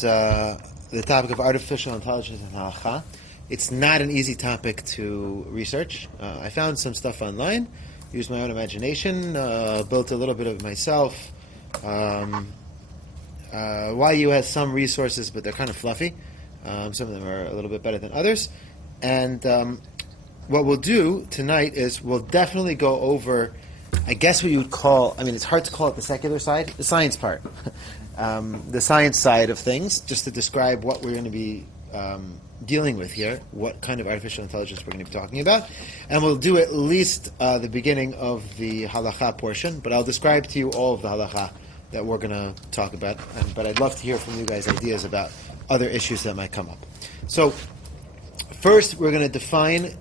The topic of artificial intelligence and Halacha. It's not an easy topic to research. I found some stuff online, used my own imagination, built a little bit of it myself. YU has some resources, but they're kind of fluffy. Some of them are a little bit better than others. And what we'll do tonight is we'll definitely go over, I guess what you would call, it's hard to call it the secular side, the science part. The science side of things, just to describe what we're going to be dealing with here, what kind of artificial intelligence we're going to be talking about. And we'll do at least the beginning of the Halacha portion, but I'll describe to you all of the Halacha that we're going to talk about. But I'd love to hear from you guys ideas about other issues that might come up. So, first we're going to define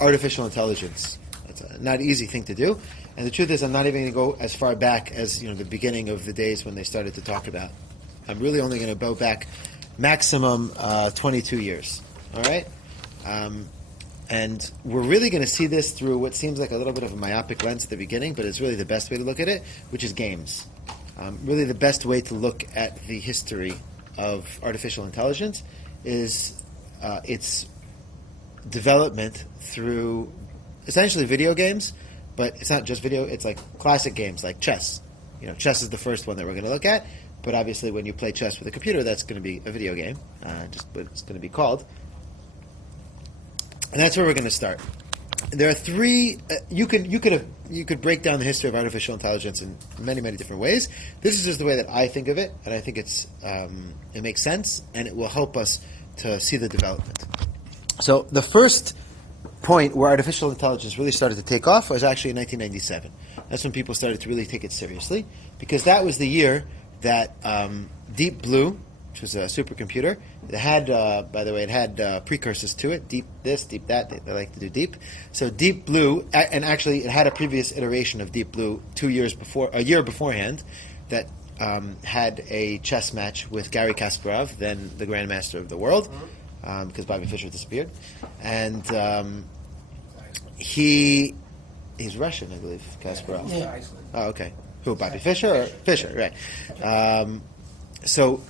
artificial intelligence. That's a not easy thing to do. And the truth is, I'm not even going to go as far back as the beginning of the days when they started to talk about. I'm really only going to go back maximum 22 years. All right, and we're really going to see this through what seems like a little bit of a myopic lens at the beginning, but it's really the best way to look at it, which is games. Really, the best way to look at the history of artificial intelligence is its development through essentially video games. But it's not just video, it's like classic games like chess. Chess is the first one that we're going to look at, but obviously when you play chess with a computer, that's going to be a video game, just what it's going to be called. And that's where we're going to start. There are three, you could break down the history of artificial intelligence in many, many different ways. This is just the way that I think of it, and I think it makes sense, and it will help us to see the development. So the first point where artificial intelligence really started to take off was actually in 1997. That's when people started to really take it seriously, because that was the year that Deep Blue, which was a supercomputer, it had, by the way, it had precursors to it, deep this, deep that, they like to do deep. So Deep Blue, and actually it had a previous iteration of Deep Blue a year beforehand, that had a chess match with Garry Kasparov, then the Grandmaster of the world, because Bobby Fischer disappeared, and he's Russian, I believe. Kasparov. Yeah. Oh, okay. Who? Bobby Fischer or Fischer? Right. So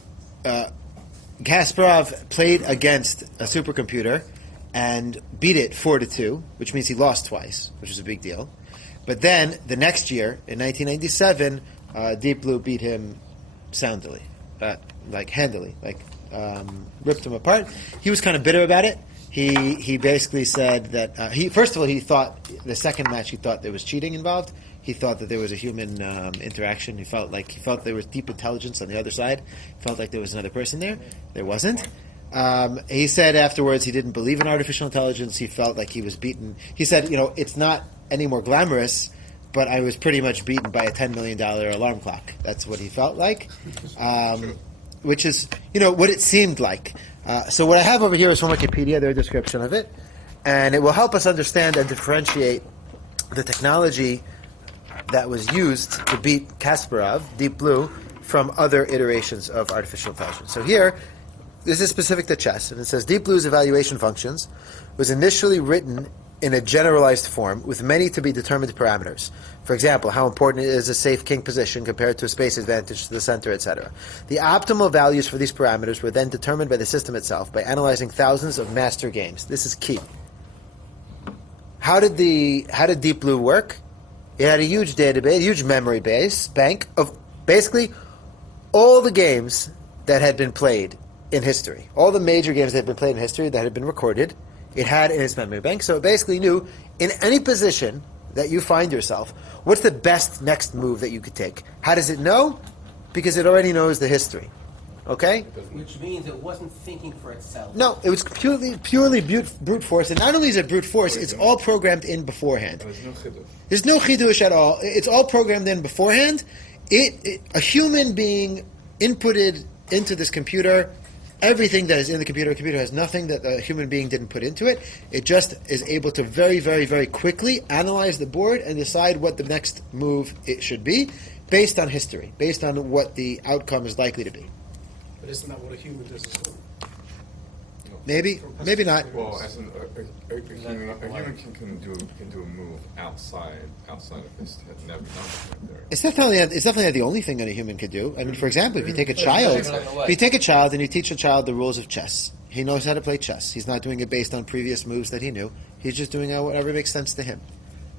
Kasparov played against a supercomputer and beat it 4-2, which means he lost twice, which is a big deal. But then the next year, in 1997, Deep Blue beat him soundly, handily, ripped him apart. He was kind of bitter about it. He basically said that first of all, he thought the second match, he thought there was cheating involved. He thought that there was a human interaction. He felt there was deep intelligence on the other side. He felt like there was another person there. There wasn't. He said afterwards he didn't believe in artificial intelligence. He felt like he was beaten. He said, it's not any more glamorous, but I was pretty much beaten by a $10 million alarm clock. That's what he felt like, which is, what it seemed like. So what I have over here is from Wikipedia, their description of it, and it will help us understand and differentiate the technology that was used to beat Kasparov, Deep Blue, from other iterations of artificial intelligence. So here, this is specific to chess, and it says Deep Blue's evaluation functions was initially written in a generalized form with many to be determined parameters. For example, how important is a safe king position compared to a space advantage to the center, etc. The optimal values for these parameters were then determined by the system itself by analyzing thousands of master games. This is key. How did Deep Blue work? It had a huge database, a huge memory bank of basically all the games that had been played in history. All the major games that had been played in history that had been recorded, it had in its memory bank. So it basically knew, in any position that you find yourself, what's the best next move that you could take? How does it know? Because it already knows the history. Okay? Which means it wasn't thinking for itself. No, it was purely brute force. And not only is it brute force, it's all programmed in beforehand. There's no chidush at all. It's all programmed in beforehand. A human being inputted into this computer everything that is in the computer has nothing that a human being didn't put into it. It just is able to very, very, very quickly analyze the board and decide what the next move it should be based on history, based on what the outcome is likely to be. But isn't that what a human does as well? Maybe not. Well, as a human can do a move outside of his head, never done right there. It's definitely not the only thing that a human could do. I mean, for example, if you take a child and you teach a child the rules of chess, he knows how to play chess. He's not doing it based on previous moves that he knew. He's just doing whatever makes sense to him,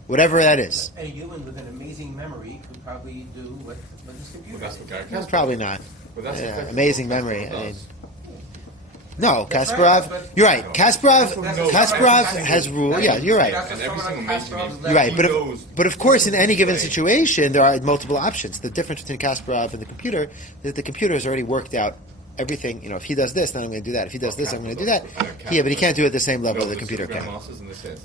whatever that is. A human with an amazing memory could probably do what this computer Well, that's what guy That's probably not. Well, that's Yeah, what amazing memory. I mean, no, That's Kasparov. right, You're right. Kasparov Kasparov has rules. Yeah, you're right. And every single major game, You're right, he but of course, in any given play. situation, there are multiple options. The difference between Kasparov and the computer is that the computer has already worked out everything. You know, if he does this, then I'm going to do that. If he does this, I'm going to do that. Yeah, but he can't do it at the same level the computer can. In the sense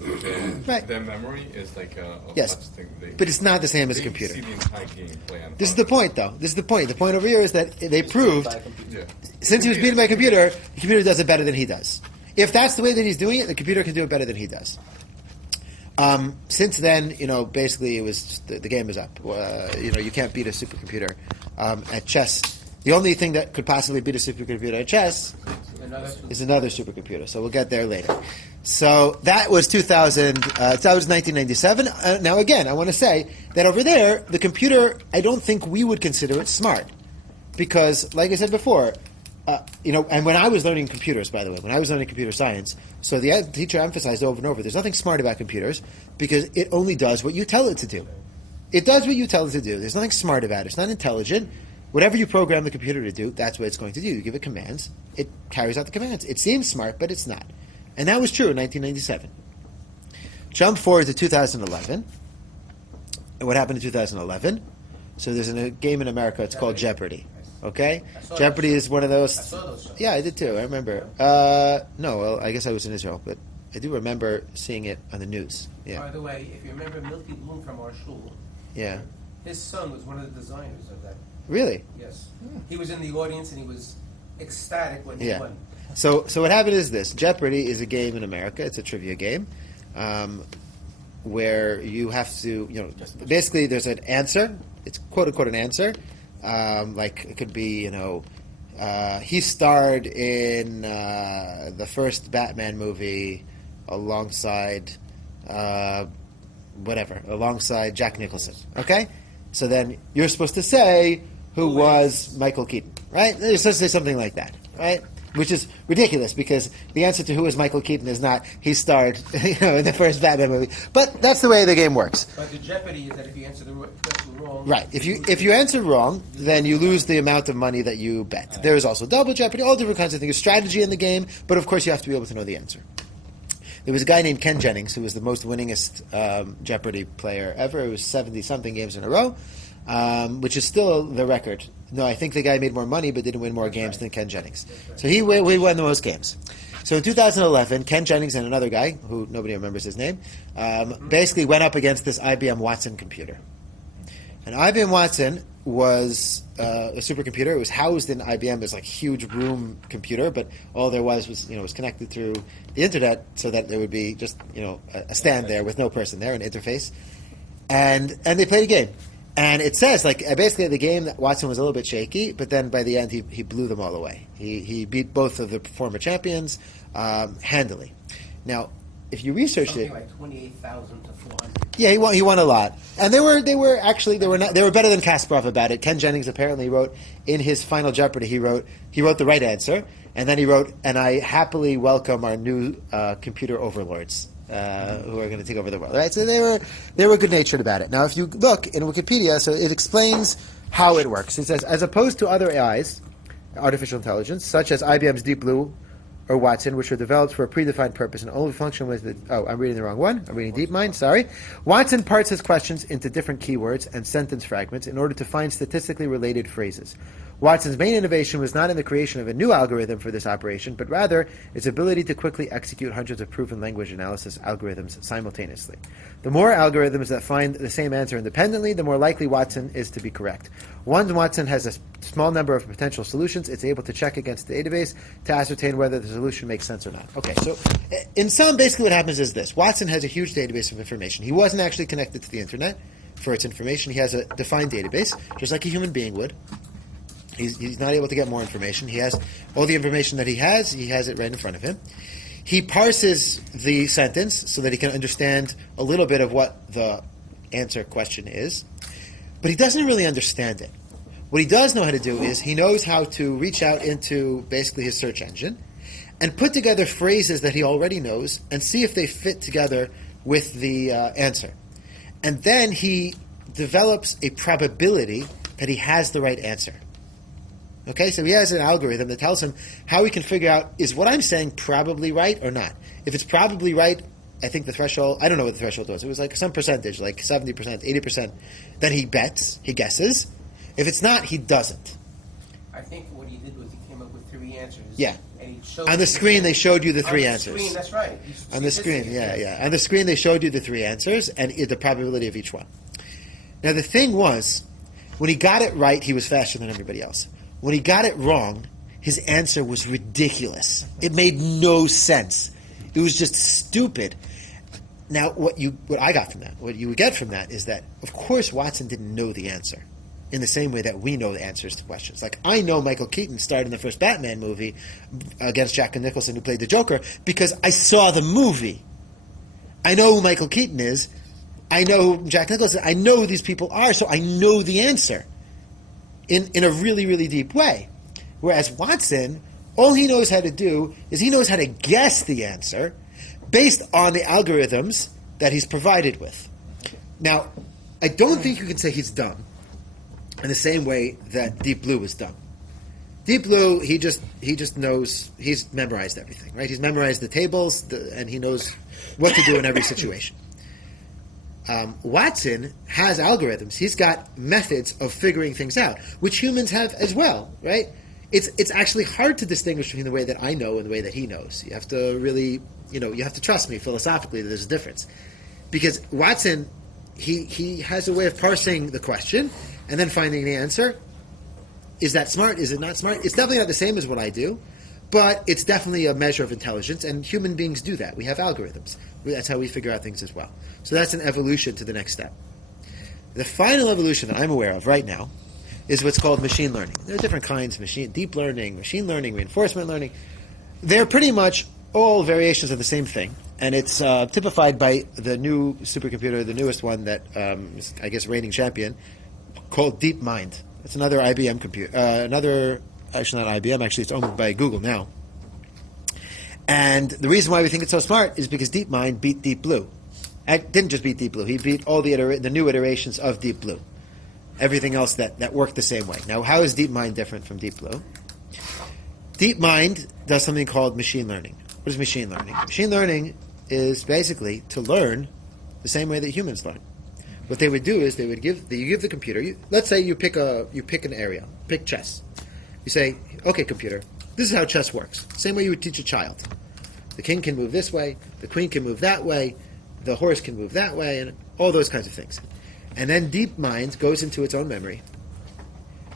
Right. Their memory is like a Yes, thing. but it's not the same as a They computer. see the entire game play on This is the point, though. This is the point. The point over here is that they proved, Yeah. since he was beaten by a computer, the computer does it better than he does. If that's the way that he's doing it, the computer can do it better than he does. Since then, basically it was just, the game is up. You can't beat a supercomputer at chess. The only thing that could possibly beat a supercomputer at chess is another supercomputer. So we'll get there later. So that was 2000. That was 1997. Now again, I want to say that over there, the computer, I don't think we would consider it smart, because, like I said before, and when I was learning computers, by the way, when I was learning computer science, so the teacher emphasized over and over, there's nothing smart about computers because it only does what you tell it to do. It does what you tell it to do. There's nothing smart about it. It's not intelligent. Whatever you program the computer to do, that's what it's going to do. You give it commands, it carries out the commands. It seems smart, but it's not. And that was true in 1997. Jump forward to 2011. And what happened in 2011? So there's a game in America, it's called Jeopardy. Okay? Jeopardy is one of those... I saw those shows. Yeah, I did too, I remember. No, well, I guess I was in Israel, but I do remember seeing it on the news. Yeah. By the way, if you remember Milky Bloom from our shul, Yeah. his son was one of the designers of that. Really? Yes. He was in the audience and he was ecstatic when he Yeah. won. So what happened is this. Jeopardy is a game in America. It's a trivia game where you have to, basically there's an answer. It's quote-unquote an answer. Like it could be, he starred in the first Batman movie alongside alongside Jack Nicholson. Okay? So then you're supposed to say who was Michael Keaton, right? You're supposed to say something like that, right? Which is ridiculous because the answer to who is Michael Keaton is not he starred, in the first Batman movie. But that's the way the game works. But the jeopardy is that if you answer the question wrong... Right. If you answer wrong, then you lose the amount of money that you bet. Right. There is also double jeopardy, all different kinds of things. Strategy in the game, but of course you have to be able to know the answer. There was a guy named Ken Jennings who was the most winningest Jeopardy player ever. It was 70-something games in a row, which is still the record. No, I think the guy made more money but didn't win more games than Ken Jennings. So he won the most games. So in 2011, Ken Jennings and another guy, who nobody remembers his name, basically went up against this IBM Watson computer. And IBM Watson was a supercomputer. It was housed in IBM as like huge room computer, but all there was was connected through the internet so that there would be just a stand there with no person there, an interface, and they played a game. And it says, basically the game that Watson was a little bit shaky, but then by the end he blew them all away. He beat both of the former champions handily. Now, if you research Something it, like 28,000 to 400. yeah, he won a lot, and they were better than Kasparov about it. Ken Jennings apparently wrote in his Final Jeopardy he wrote the right answer, and then he wrote, "And I happily welcome our new computer overlords." Who are going to take over the world, right? So they were good-natured about it. Now, if you look in Wikipedia, so it explains how it works. It says, as opposed to other AIs, artificial intelligence, such as IBM's Deep Blue or Watson, which were developed for a predefined purpose and only function with the... Oh, I'm reading the wrong one. I'm reading DeepMind, sorry. Watson parts his questions into different keywords and sentence fragments in order to find statistically related phrases. Watson's main innovation was not in the creation of a new algorithm for this operation, but rather its ability to quickly execute hundreds of proven language analysis algorithms simultaneously. The more algorithms that find the same answer independently, the more likely Watson is to be correct. Once Watson has a small number of potential solutions, it's able to check against the database to ascertain whether the solution makes sense or not. Okay, so in sum, basically what happens is this. Watson has a huge database of information. He wasn't actually connected to the internet for its information. He has a defined database, just like a human being would. He's not able to get more information. He has all the information that he has it right in front of him. He parses the sentence so that he can understand a little bit of what the answer question is, but he doesn't really understand it. What he does know how to do is he knows how to reach out into basically his search engine and put together phrases that he already knows and see if they fit together with the answer. And then he develops a probability that he has the right answer. Okay, so he has an algorithm that tells him how he can figure out, is what I'm saying probably right or not? If it's probably right, I think the threshold, I don't know what the threshold was. It was like some percentage, like 70%, 80%. Then he bets, he guesses. If it's not, he doesn't. I think what he did was he came up with 3 answers. Yeah. And he showed On the screen, they showed you the 3 on answers. On the screen, that's right. On the screen, yeah. On the screen, they showed you the 3 answers and the probability of each one. Now, the thing was, when he got it right, he was faster than everybody else. When he got it wrong, his answer was ridiculous. It made no sense. It was just stupid. Now, what I got from that, what you would get from that is that, of course, Watson didn't know the answer in the same way that we know the answers to questions. Like, I know Michael Keaton starred in the first Batman movie against Jack Nicholson, who played the Joker, because I saw the movie. I know who Michael Keaton is. I know who Jack Nicholson. I know who these people are, so I know the answer in a really, really deep way. Whereas Watson, all he knows how to do is he knows how to guess the answer based on the algorithms that he's provided with. Now, I don't think you can say he's dumb in the same way that Deep Blue was dumb. Deep Blue, he just knows, he's memorized everything, right? He's memorized the tables, and he knows what to do in every situation. Watson has algorithms. He's got methods of figuring things out, which humans have as well, right? It's actually hard to distinguish between the way that I know and the way that he knows. You have to really, you have to trust me philosophically that there's a difference. Because Watson, he has a way of parsing the question and then finding the answer. Is that smart? Is it not smart? It's definitely not the same as what I do, but it's definitely a measure of intelligence, and human beings do that. We have algorithms. That's how we figure out things as well. So that's an evolution to the next step. The final evolution that I'm aware of right now is what's called machine learning. There are different kinds of deep learning, machine learning, reinforcement learning. They're pretty much all variations of the same thing, and it's typified by the new supercomputer, the newest one that is, I guess, reigning champion, called DeepMind. It's another IBM computer, actually not IBM, actually it's owned by Google now. And the reason why we think it's so smart is because DeepMind beat Deep Blue. It didn't just beat Deep Blue, he beat all the new iterations of Deep Blue. Everything else that worked the same way. Now, how is DeepMind different from Deep Blue? DeepMind does something called machine learning. What is machine learning? Machine learning is basically to learn the same way that humans learn. What they would do is you give the computer. Let's say you pick an area, pick chess. You say, okay, computer, this is how chess works. Same way you would teach a child. The king can move this way, the queen can move that way, the horse can move that way, and all those kinds of things. And then DeepMind goes into its own memory,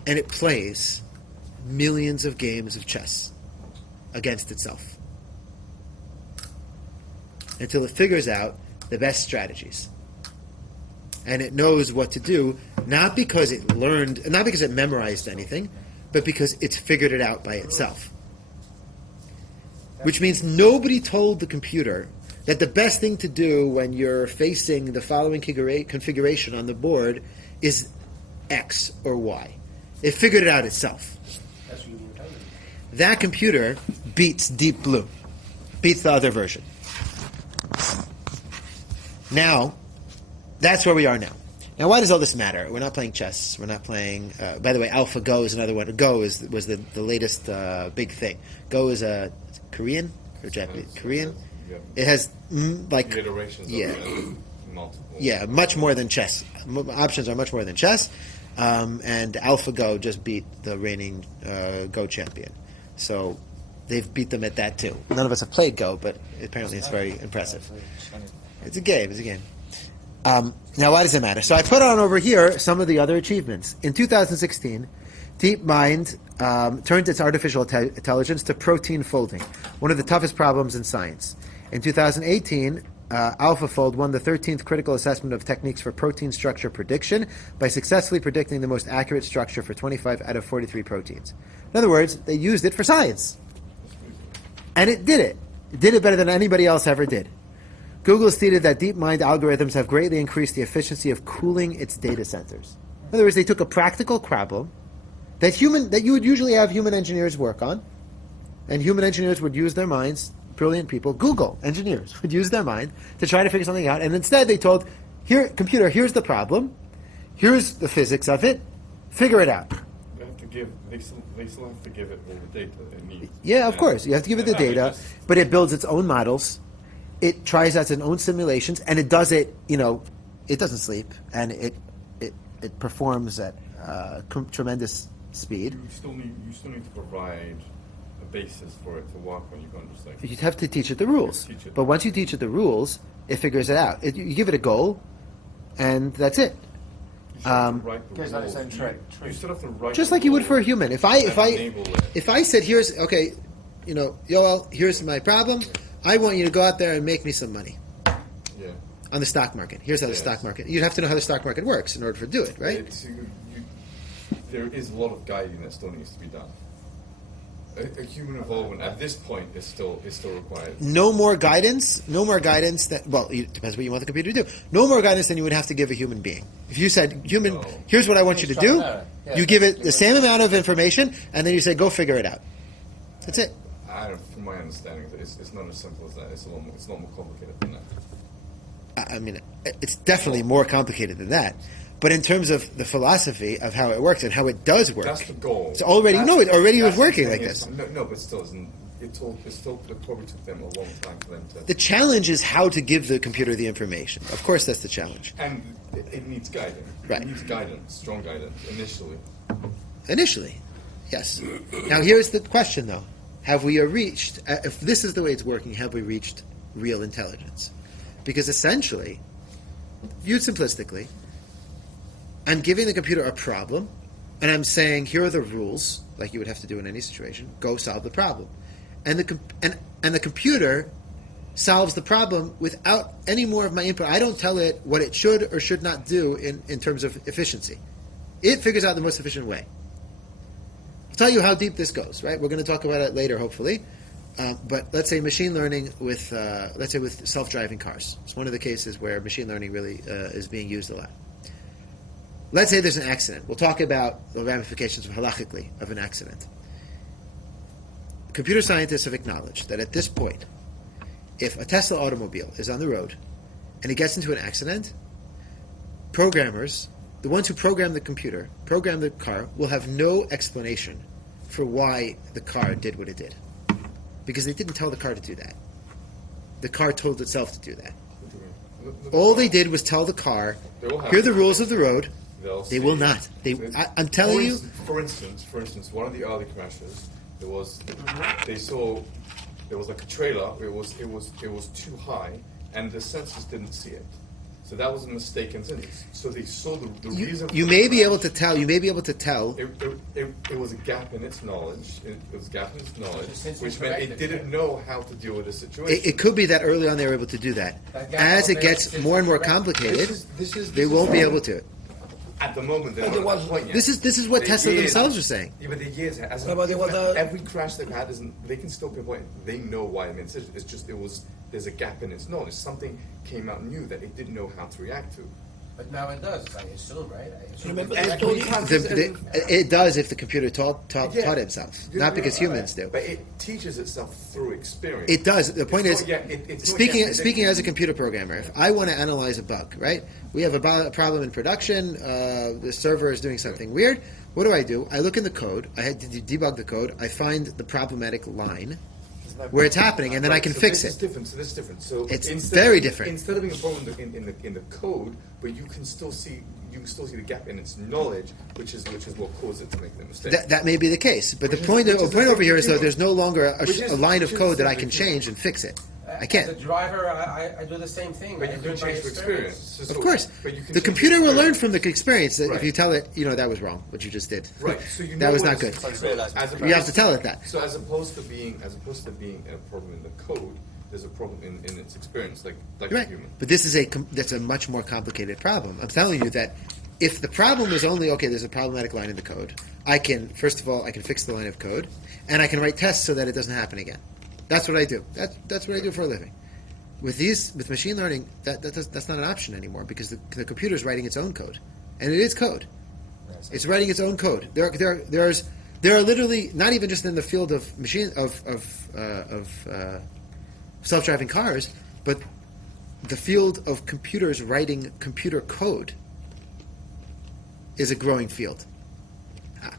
and it plays millions of games of chess against itself until it figures out the best strategies. And it knows what to do, not because it memorized anything, but because it's figured it out by itself. Which means nobody told the computer that the best thing to do when you're facing the following configuration on the board is X or Y. It figured it out itself. That's really intelligent. That computer beats Deep Blue, beats the other version. Now, that's where we are now. Now, why does all this matter? We're not playing chess. We're not playing... by the way, AlphaGo is another one. Go was the latest big thing. Go is a Korean or Japanese? Korean? Yeah. It has Iterations yeah. of it, multiple. Yeah, much more than chess. Options are much more than chess. And AlphaGo just beat the reigning Go champion. So they've beat them at that too. None of us have played Go, but apparently it's very impressive. It's a game. Now, why does it matter? So I put on over here some of the other achievements. In 2016, DeepMind turned its artificial intelligence to protein folding, one of the toughest problems in science. In 2018, AlphaFold won the 13th critical assessment of techniques for protein structure prediction by successfully predicting the most accurate structure for 25 out of 43 proteins. In other words, they used it for science. And it did it. It did it better than anybody else ever did. Google stated that DeepMind algorithms have greatly increased the efficiency of cooling its data centers. In other words, they took a practical problem that you would usually have human engineers work on, and human engineers would use their minds, brilliant people, Google engineers would use their mind to try to figure something out, and instead they told, here, computer, here's the problem, here's the physics of it, figure it out. They still have to give it all the data it needs. Yeah, of course. You have to give it the data, but it builds its own models. It tries out its own simulations, and it does it, it doesn't sleep, and it performs at tremendous speed. You still need to provide a basis for it to work on. You can't just like... You have to teach it the rules. But once you teach it the rules, it figures it out. You give it a goal, and that's it. You still have to write just like you would for a human. If I said, here's, okay, Yoel, here's my problem. I want you to go out there and make me some money. Yeah. On the stock market. Here's how the stock market. You'd have to know how the stock market works in order to do it, right? There is a lot of guiding that still needs to be done. A human involvement at this point is still required. No more guidance. It depends what you want the computer to do. No more guidance than you would have to give a human being. If you said, here's what I want you to do, you give it the same amount of information, and then you say, go figure it out. That's it. From my understanding, it's not as simple as that. It's a lot more complicated than that. I mean, it's definitely more complicated than that. But in terms of the philosophy of how it works and how it does work, that's the goal. It's already it already was working like this. No, but still, it probably took them a long time for them to. The challenge is how to give the computer the information. Of course, that's the challenge. And it needs guidance. Right. It needs guidance, strong guidance, initially. Initially, yes. Now, here's the question, though: have we reached? If this is the way it's working, have we reached real intelligence? Because essentially, viewed simplistically, I'm giving the computer a problem, and I'm saying, here are the rules, like you would have to do in any situation. Go solve the problem, and the computer solves the problem without any more of my input. I don't tell it what it should or should not do in terms of efficiency. It figures out the most efficient way. I'll tell you how deep this goes. Right? We're going to talk about it later, hopefully. But let's say machine learning with self-driving cars. It's one of the cases where machine learning really is being used a lot. Let's say there's an accident. We'll talk about the ramifications halachically of an accident. Computer scientists have acknowledged that at this point, if a Tesla automobile is on the road and it gets into an accident, programmers, the ones who program the computer, program the car, will have no explanation for why the car did what it did. Because they didn't tell the car to do that. The car told itself to do that. All they did was tell the car, here are the rules of the road. They will not. I'm telling you. For instance, one of the early crashes, there was like a trailer. It was too high, and the sensors didn't see it. So that was a mistaken sentence. So they saw the reason. You may be able to tell. You may be able to tell. It was a gap in its knowledge. It was a gap in its knowledge, which meant it didn't know how to deal with the situation. It could be that early on they were able to do that. As it gets more and more complicated, they won't be able to. At the moment, they're not at that point yet. This is what Tesla themselves are saying. Yeah, but the years every crash they've had they can still pinpoint. They know why it made a decision. It's just there's a gap in its knowledge. Something came out new that it didn't know how to react to. But now it does, I assume, right? It does if the computer taught itself, not because humans do. But it teaches itself through experience. It does. The point is, speaking as a computer computer programmer, if I want to analyze a bug, right? We have a problem in production. The server is doing something weird. What do? I look in the code. I had to debug the code. I find the problematic line where it's happening, and then I can fix it. This is different. So it's very different. Instead of being a problem in the code, but you can still see the gap in its knowledge, which is what caused it to make the mistake. That may be the case, but the point over here is though there's no longer a line of code that I can change and fix it. I can't. As a driver, I do the same thing. But you can change for experience. Of course. The computer will learn from the experience. Right. If you tell it, that was wrong, what you just did. Right. So that was not good. You have to tell it that. So as opposed to being a problem in the code, there's a problem in its experience, like Right. a human. But this is that's a much more complicated problem. I'm telling you that if the problem is only, okay, there's a problematic line in the code, I can fix the line of code, and I can write tests so that it doesn't happen again. That's what I do. That's what I do for a living. With machine learning, that's not an option anymore because the computer is writing its own code, and it is code. It's writing its own code. There are literally, not even just in the field of self-driving cars, but the field of computers writing computer code is a growing field.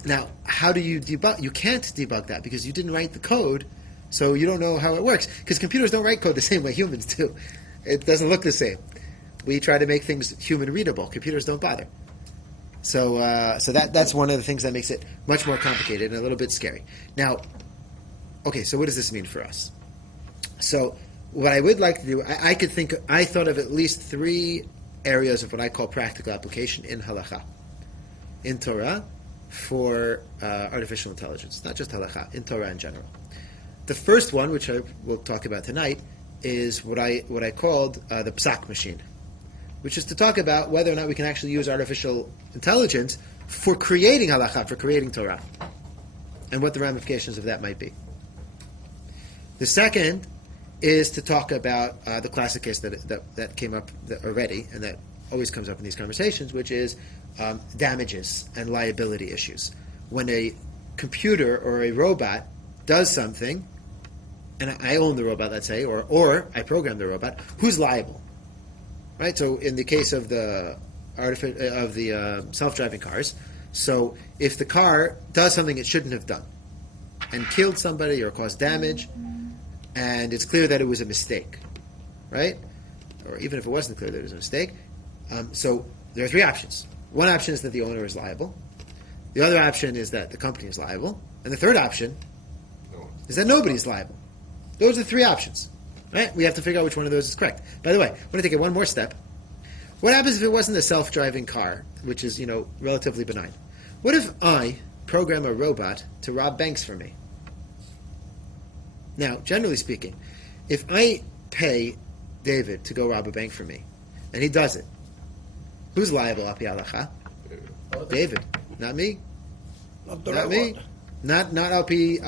Now, how do you debug? You can't debug that because you didn't write the code, so you don't know how it works. Because computers don't write code the same way humans do. It doesn't look the same. We try to make things human readable. Computers don't bother. So that's one of the things that makes it much more complicated and a little bit scary. Now, okay, so what does this mean for us? So what I would like to do, I thought of at least 3 areas of what I call practical application in Halacha, in Torah, for artificial intelligence, not just Halacha, in Torah in general. The first one, which I will talk about tonight, is what I called the Psak machine, which is to talk about whether or not we can actually use artificial intelligence for creating Halacha, for creating Torah, and what the ramifications of that might be. The second is to talk about the classic case that came up already, and that always comes up in these conversations, which is damages and liability issues. When a computer or a robot does something, and I own the robot, let's say, or I program the robot, who's liable? Right. So in the case of the self-driving cars, so if the car does something it shouldn't have done and killed somebody or caused damage, and it's clear that it was a mistake, right? Or even if it wasn't clear that it was a mistake, so there are 3 options. One option is that the owner is liable. The other option is that the company is liable. And the third option is that nobody is liable. Those are 3 options. Right? We have to figure out which one of those is correct. By the way, I want to take it one more step. What happens if it wasn't a self-driving car, which is, relatively benign? What if I program a robot to rob banks for me? Now, generally speaking, if I pay David to go rob a bank for me, and he does it, who's liable al pi halacha? David, not me. Not me. Not al pi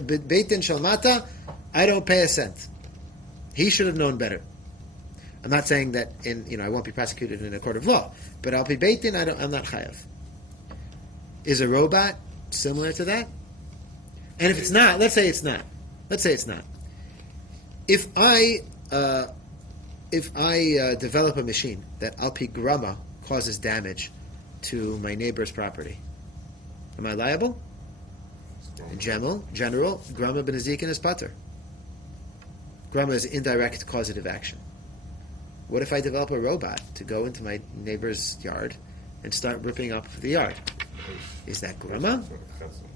beit din shel mata. I don't pay a cent. He should have known better. I'm not saying that I won't be prosecuted in a court of law, but al pi beit din, I'm not chayav. Is a robot similar to that? And if it's not, let's say it's not. If I develop a machine that al pi grama causes damage to my neighbor's property, am I liable? In general, grama b'nezikin is pater. Grama is indirect causative action. What if I develop a robot to go into my neighbor's yard and start ripping up the yard? Is that grama?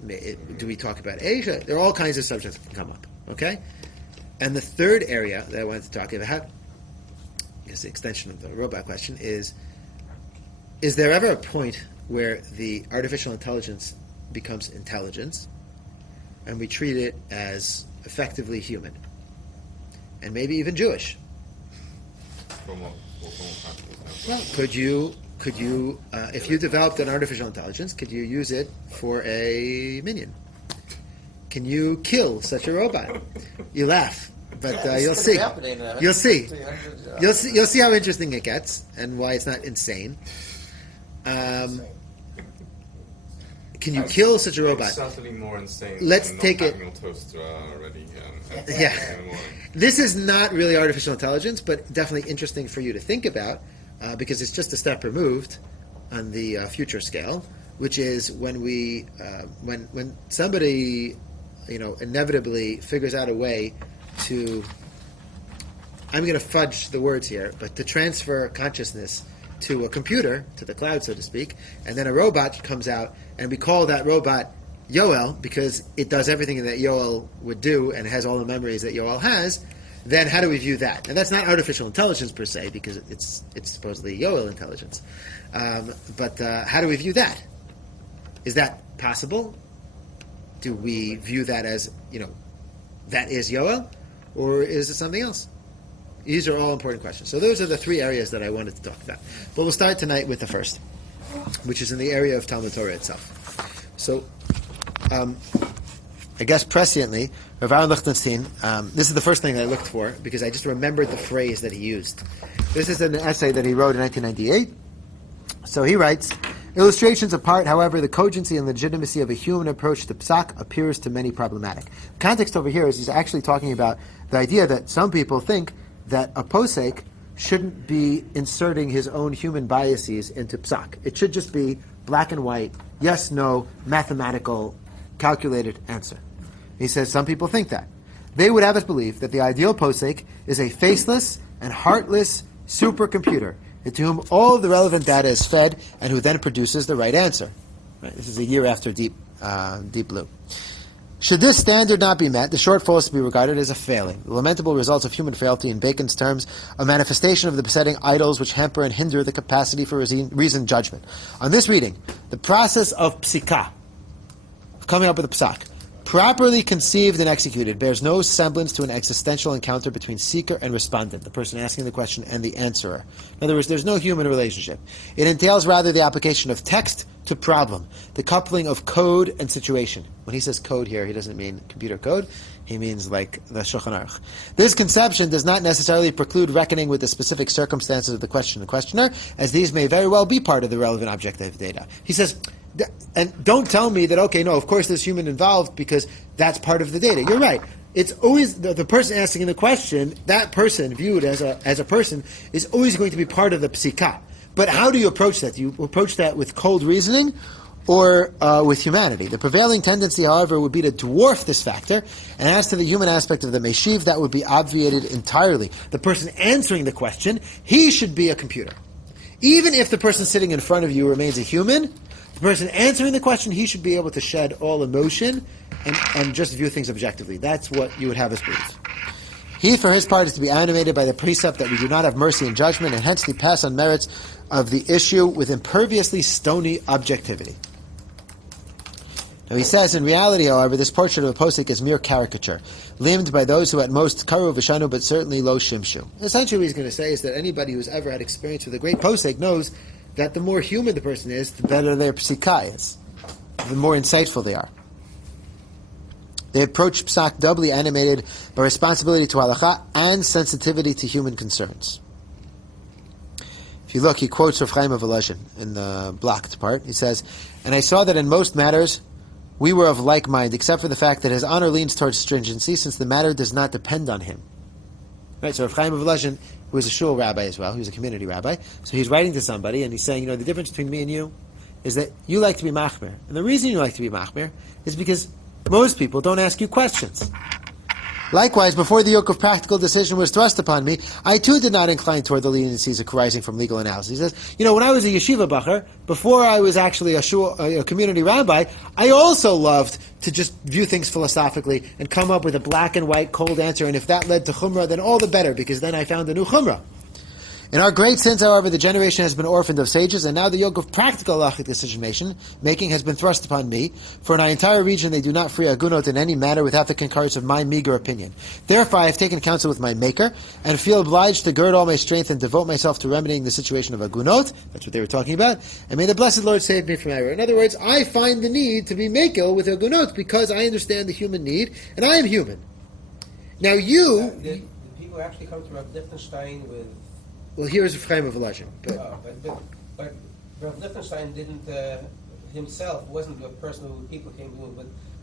Do we talk about Asia? There are all kinds of subjects that can come up. Okay? And the third area that I wanted to talk about, I guess the extension of the robot question, is there ever a point where the artificial intelligence becomes intelligence and we treat it as effectively human? And maybe even Jewish. Well, could you, if you developed an artificial intelligence, could you use it for a minion? Can you kill such a robot? You laugh, but you'll see. You'll see. You'll see how interesting it gets and why it's not insane. Can you kill such a robot? It's certainly more insane. Let's than take not it. having your toast already. Yeah. This is not really artificial intelligence, but definitely interesting for you to think about because it's just a step removed on the future scale, which is when when somebody inevitably figures out a way to, I'm going to fudge the words here, but to transfer consciousness to a computer, to the cloud, so to speak, and then a robot comes out, and we call that robot Yoel because it does everything that Yoel would do and has all the memories that Yoel has, then how do we view that? And that's not artificial intelligence per se because it's supposedly Yoel intelligence. But how do we view that? Is that possible? Do we view that as, that is Yoel? or is it something else? These are all important questions. So those are the three areas that I wanted to talk about. But we'll start tonight with the first, which is in the area of Talmud Torah itself. So, I guess presciently, Rav Aaron Lichtenstein, this is the first thing that I looked for, because I just remembered the phrase that he used. This is an essay that he wrote in 1998. So he writes, illustrations apart, however, the cogency and legitimacy of a human approach to Psak appears to many problematic. The context over here is he's actually talking about the idea that some people think that a posek shouldn't be inserting his own human biases into Psak. It should just be black and white, yes, no, mathematical, calculated answer. He says some people think that. They would have us believe that the ideal posek is a faceless and heartless supercomputer into whom all of the relevant data is fed and who then produces the right answer. Right? This is a year after Deep Blue. Should this standard not be met, the shortfall is to be regarded as a failing. The lamentable results of human frailty, in Bacon's terms, a manifestation of the besetting idols which hamper and hinder the capacity for reasoned judgment. On this reading, the process of psika, of coming up with a psak, properly conceived and executed, bears no semblance to an existential encounter between seeker and respondent, the person asking the question and the answerer. In other words, there's no human relationship. It entails rather the application of text to problem, the coupling of code and situation. When he says code here, he doesn't mean computer code, he means like the Shulchan Aruch. This conception does not necessarily preclude reckoning with the specific circumstances of the question and questioner, as these may very well be part of the relevant objective data. He says, and don't tell me that, okay, no, of course there's human involved because that's part of the data. You're right. It's always, the person asking the question, that person viewed as a person, is always going to be part of the psika. But how do you approach that? Do you approach that with cold reasoning or with humanity? The prevailing tendency, however, would be to dwarf this factor, and as to the human aspect of the meshiv, that would be obviated entirely. The person answering the question, he should be a computer. Even if the person sitting in front of you remains a human, the person answering the question, he should be able to shed all emotion and just view things objectively. That's what you would have us believe. He, for his part, is to be animated by the precept that we do not have mercy and judgment, and hence we pass on merits of the issue with imperviously stony objectivity. Now he says, in reality, however, this portrait of a posek is mere caricature, limned by those who at most karu v'shanu, but certainly lo shimshu. Essentially what he's going to say is that anybody who's ever had experience with a great posek knows that the more human the person is, the better their psika is, the more insightful they are. They approach Psak doubly animated by responsibility to Halacha and sensitivity to human concerns. If you look, he quotes Rav Chaim of Volozhin in the blocked part. He says, and I saw that in most matters we were of like mind, except for the fact that his honor leans towards stringency, since the matter does not depend on him. Right, so Rav Chaim of Volozhin, who was a shul rabbi as well, he was a community rabbi, so he's writing to somebody and he's saying, the difference between me and you is that you like to be machmir. And the reason you like to be machmir is because most people don't ask you questions. Likewise, before the yoke of practical decision was thrust upon me, I too did not incline toward the leniencies arising from legal analysis. He says, when I was a yeshiva bacher, before I was actually a community rabbi, I also loved to just view things philosophically and come up with a black and white cold answer, and if that led to chumrah, then all the better, because then I found a new chumrah. In our great sins, however, the generation has been orphaned of sages, and now the yoke of practical halachic decision-making has been thrust upon me. For in our entire region they do not free agunot in any matter without the concurrence of my meager opinion. Therefore I have taken counsel with my Maker, and feel obliged to gird all my strength and devote myself to remedying the situation of agunot. That's what they were talking about. And may the blessed Lord save me from error. In other words, I find the need to be makel with agunot because I understand the human need, and I am human. Now Did people actually come to Rav Lichtenstein with... Well, here's a frame of Volozhin. But Rav Lichtenstein didn't himself wasn't a person who people came to him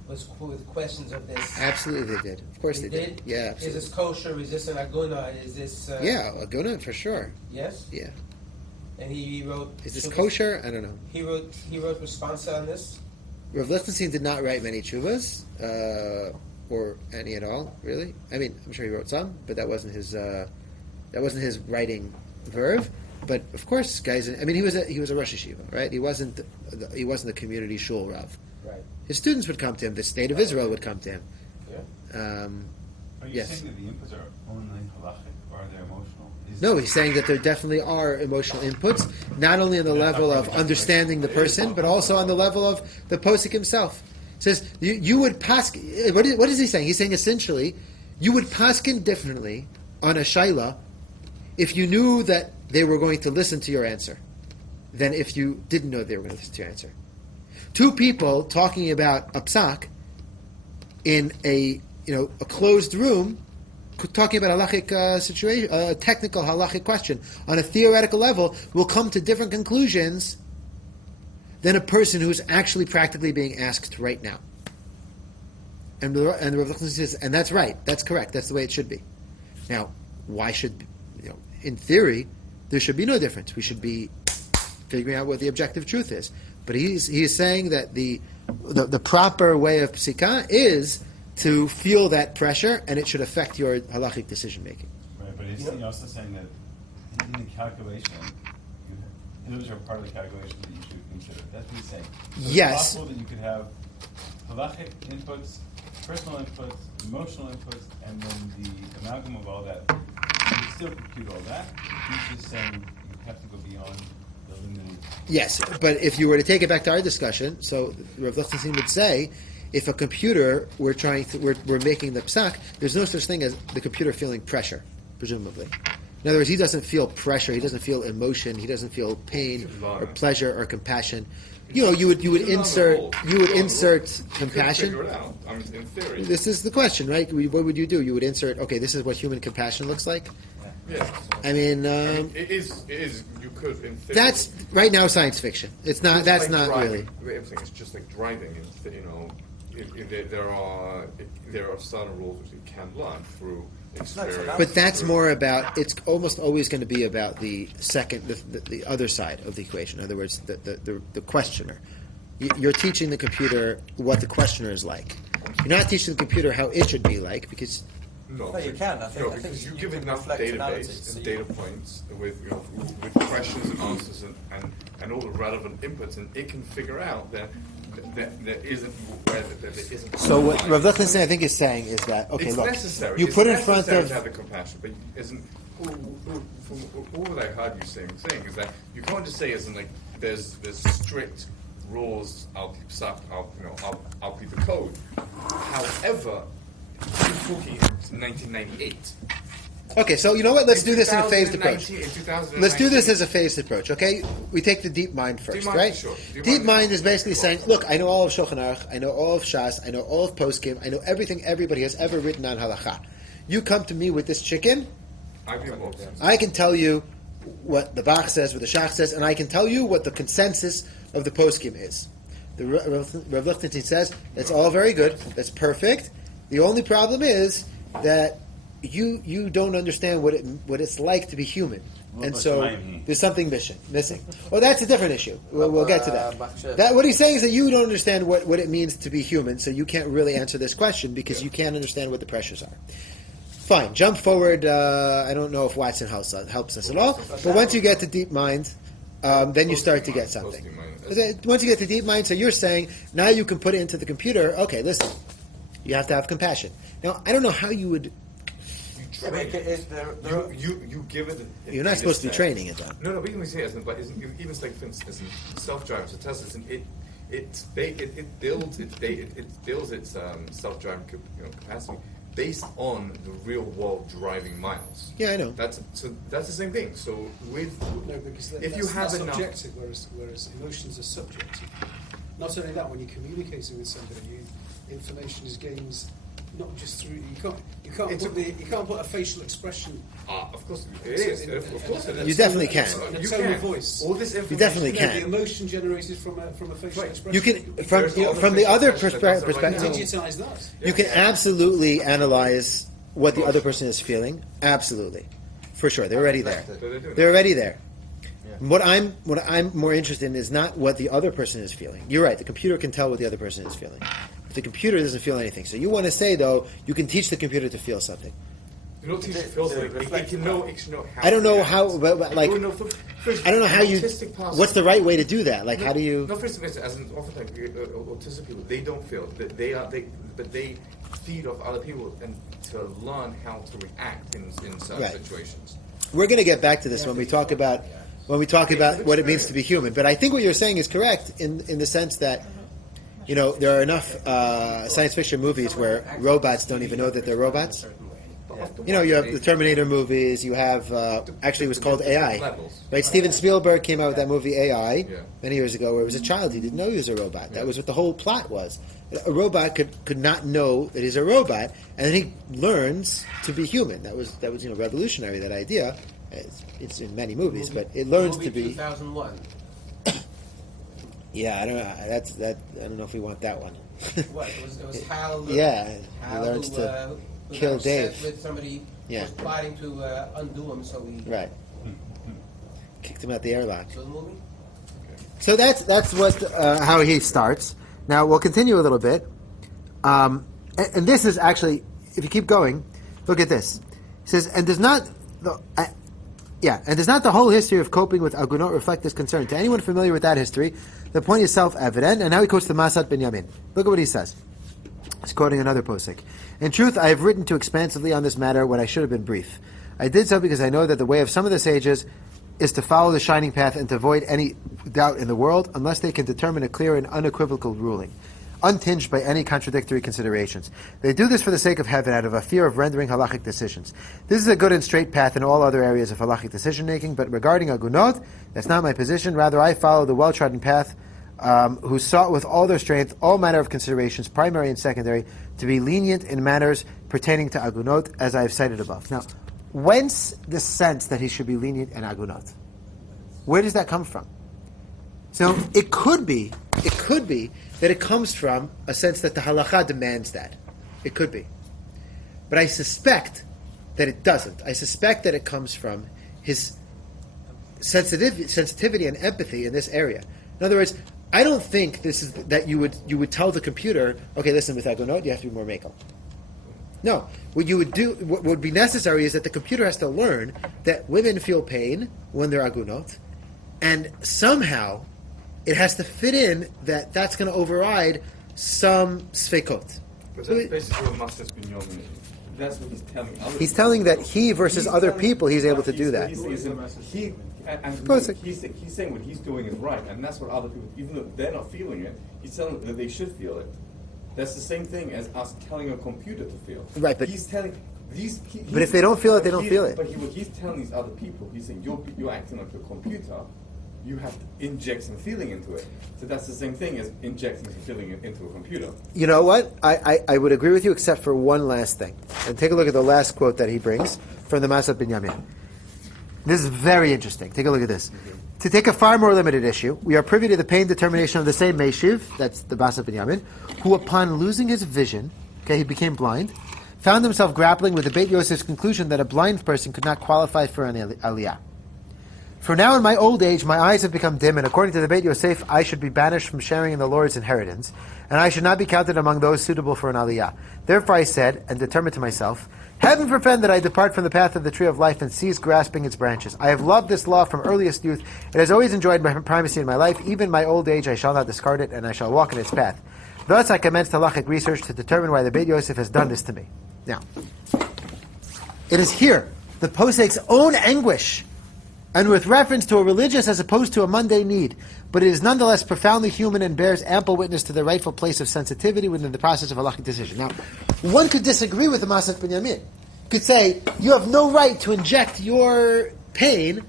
with questions of this. Absolutely, they did. Of course, they did. Yeah, absolutely. Is this kosher? Is this an aguna? Is this? Yeah, aguna for sure. Yes. Yeah. And he wrote. Is this kosher? I don't know. He wrote responsa on this. Rav Lichtenstein did not write many tshuvas, or any at all, really. I mean, I'm sure he wrote some, but that wasn't his writing verve. But of course, guys. I mean, he was a Rosh Yeshiva, right? He wasn't the community shul rav. Right. His students would come to him. The state of Israel would come to him. Yeah. Are you saying that the inputs are only halachic or are they emotional? No, he's saying that there definitely are emotional inputs, not only on the level of understanding the person, but also on the level of the posik himself. He says you would pass. What is he saying? He's saying essentially, You would pasken differently on a shaila if you knew that they were going to listen to your answer than if you didn't know they were going to listen to your answer. Two people talking about a psak in a closed room, talking about a halachic situation, a technical halachic question on a theoretical level, will come to different conclusions than a person who's actually practically being asked right now. And the Rav Lichtenstein says, and that's right, that's correct, that's the way it should be. Now, why should, in theory, there should be no difference. We should be figuring out what the objective truth is. But he is saying that the proper way of psika is to feel that pressure, and it should affect your halachic decision making. Right, but he's also saying that in the calculation, those are part of the calculation that you should consider. That's what he's saying. So Yes. It's possible that you could have halachic inputs, personal inputs, emotional inputs, and then the amalgam of all that. You can still compute all that. He's just saying you have to go beyond the limited. Yes, but if you were to take it back to our discussion, so Rav Lichtenstein would say, if a computer we're making the psak, there's no such thing as the computer feeling pressure, presumably. In other words, he doesn't feel pressure, he doesn't feel emotion, he doesn't feel pain or pleasure or compassion. You would insert compassion. Figure it out. I mean, in theory. This is the question, right? What would you do? You would insert, okay, this is what human compassion looks like. Yeah. I mean, it is. You could, in theory. that's right now science fiction. It's not. That's not driving. really. It's just like driving. There are certain rules which you can learn through experience. But that's more about. It's almost always going to be about the second, the other side of the equation. In other words, the questioner. You're teaching the computer what the questioner is like. You're not teaching the computer how it should be like, because. No, you can. I think because you you give can it enough reflect database analysis, and so data points with questions and answers and all the relevant inputs, and it can figure out that there isn't where there isn't. So what Rav Lichtenstein I think is saying is that it's look, necessary. you It's put in front necessary of to have the compassion, but isn't. From all that I heard you saying is that you can't just say isn't like there's strict rules. I'll keep Psak. I'll keep the code. However. You're talking 1998. Okay, so you know what? Let's do this in a phased approach. Let's do this as a phased approach, okay? We take the deep mind first, right? Sure. Deep mind is basically saying, look, I know all of Shulchan Aruch, I know all of Shas, I know all of Poskim, I know everything everybody has ever written on Halacha. You come to me with this chicken, I can tell you what the Bach says, what the Shach says, and I can tell you what the consensus of the Poskim is. The Rav Lichtenstein says, that's all very good, that's perfect. The only problem is that you don't understand what it's like to be human, and so there's something missing. Well, that's a different issue. We'll get to that. That what he's saying is that you don't understand what it means to be human, so you can't really answer this question because you can't understand what the pressures are. Fine, jump forward. I don't know if Watson helps us at all, but once you get to deep mind, then you start to get something. Once you get to deep mind, so you're saying now you can put it into the computer. Okay, listen. You have to have compassion. Now, I don't know how you would. You give it. You're not supposed to be training it, though. No, but even say but even like for instance, self-driving, so Tesla, it builds its self-driving capacity based on the real world driving miles. Yeah, I know. That's the same thing. So if you have enough, subjective, whereas emotions are subjective. Not only that, when you're communicating with somebody, information is gained not just through you can't put a facial expression. Of course it is. Of course it is. You definitely can. You can. Voice. All this information. You definitely The can. emotion generated from a facial expression. You can from the other perspective. Digitize that. You can absolutely analyze what the other person is feeling. Absolutely, for sure. They're already there. They're already there. What I'm more interested in is not what the other person is feeling. You're right. The computer can tell what the other person is feeling. But the computer doesn't feel anything. So you want to say, though, you can teach the computer to feel something. You don't teach it to feel something. It can know how. I don't know how, but like, I don't know how you. What's the right way to do that? Like, how do you? No, first, as an oftentimes autistic people, they don't feel that but they feed off other people and to learn how to react in certain situations. We're going to get back to this when we talk about what it means to be human. But I think what you're saying is correct in the sense that You know, there are enough science fiction movies where robots don't even know that they're robots. You know, you have the Terminator movies. You have actually it was called AI, right? Steven Spielberg came out with that movie AI many years ago, where it was a child. He didn't know he was a robot. That was what the whole plot was. A robot could not know that he's a robot, and then he learns to be human. That was revolutionary. That idea. It's in many movies, but it learns to be. 2001. Yeah, I don't know. I don't know if we want that one. What? It was Hal. Yeah, Hal he learns to who kill got upset Dave. with somebody who was plotting to undo him, so he. Right. Kicked him out the airlock. So the movie. So that's what how he starts. Now we'll continue a little bit, and this is actually, if you keep going, look at this. He says, and does not the whole history of coping with agunot reflect this concern? To anyone familiar with that history, the point is self-evident. And now he quotes the Masat Binyamin. Look at what he says. He's quoting another posik. In truth, I have written too expansively on this matter when I should have been brief. I did so because I know that the way of some of the sages is to follow the shining path and to avoid any doubt in the world unless they can determine a clear and unequivocal ruling, untinged by any contradictory considerations. They do this for the sake of heaven, out of a fear of rendering halachic decisions. This is a good and straight path in all other areas of halachic decision-making, but regarding agunot, that's not my position. Rather, I follow the well-trodden path, who sought with all their strength all manner of considerations, primary and secondary, to be lenient in matters pertaining to agunot, as I have cited above. Now, whence the sense that he should be lenient in agunot? Where does that come from? So it could be that it comes from a sense that the halacha demands that. It could be. But I suspect that it doesn't. I suspect that it comes from his sensitivity and empathy in this area. In other words, I don't think this is that you would tell the computer, okay, listen, with agunot, you have to be more makel. No. What you would do, what would be necessary is that the computer has to learn that women feel pain when they're agunot, and somehow it has to fit in that that's going to override some sfeikot. But that's basically what Masas Binyamin is. That's what he's telling others. He's telling that he versus other people, he's able to do that. He's saying what he's doing is right, and that's what other people, even though they're not feeling it, he's telling them that they should feel it. That's the same thing as us telling a computer to feel. Right, but he's telling these. But if they don't feel it, they don't feel it. But what he's telling these other people, he's saying you're acting like a computer. You have to inject some feeling into it. So that's the same thing as injecting some feeling into a computer. You know what? I would agree with you, except for one last thing. And take a look at the last quote that he brings from the Masat Binyamin. This is very interesting. Take a look at this. To take a far more limited issue, we are privy to the pain determination of the same Meshiv, that's the Masat Binyamin, who upon losing his vision, he became blind, found himself grappling with the Beit Yosef's conclusion that a blind person could not qualify for an aliyah. For now in my old age, my eyes have become dim, and according to the Beit Yosef, I should be banished from sharing in the Lord's inheritance, and I should not be counted among those suitable for an aliyah. Therefore I said, and determined to myself, heaven forfend that I depart from the path of the tree of life and cease grasping its branches. I have loved this law from earliest youth. It has always enjoyed my primacy in my life. Even in my old age I shall not discard it, and I shall walk in its path. Thus I commenced halachic research to determine why the Beit Yosef has done this to me. Now, it is here, the posek's own anguish, and with reference to a religious as opposed to a mundane need, but it is nonetheless profoundly human and bears ample witness to the rightful place of sensitivity within the process of halachic decision. Now, one could disagree with the Masat Binyamin. Could say, you have no right to inject your pain